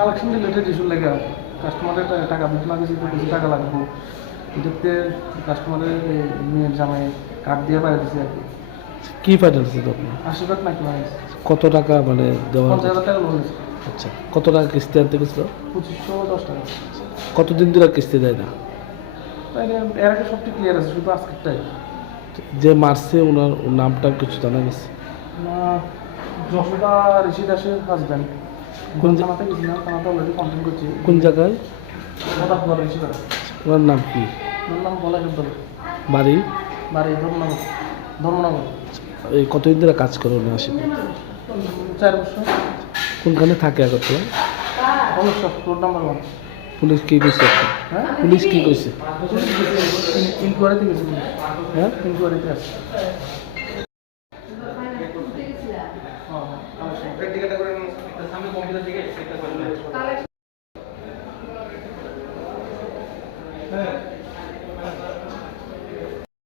Collection related issue লাগে কাস্টমারের টাকা দিতে না বেশি টাকা লাগবে এটাতে কাস্টমারের মেয়ের জামাই কার্ড দিয়ে বাইরে দিচ্ছে আর কি। কি ফাইন্যান্স দিত আপনি? আশীর্বাদ নাকি মানে কত টাকা মানে দেওয়া? 50,000 টাকা লোন নিচ্ছে। আচ্ছা, কত টাকা কিস্তি আনতে গেছিল? 2510 টাকা। কতদিন ধরে কিস্তি দেয় না? তাই এর আগে সবটি ক্লিয়ার আছে, শুধু আজকেরটাই। যে মারছে ওনার নামটা কিছু জানা গেছে? না, যশোদা ঋষি দাসের হাজব্যান্ড। কোন থানাতে গেছিলাম, থানাতে অলরেডি কমপ্লেন করছি। কোন জায়গায়? মোদাফর ঋষি দাস। ওনার নাম কি? ওর নাম বলা গেল বাড়ি? বাড়ি ধর্মনগর। এই কতদিন ধরে কাজ করে উনি আসেন? 4 বছর। কোনখানে থাকে আগরতলা? Road number 1। পুলিশ কি কইছে? হ্যাঁ, পুলিশ কি কইছে? ইনকোয়ারিতে গেছি। হ্যাঁ, ইনকোয়ারিতে আছে। হ্যাঁ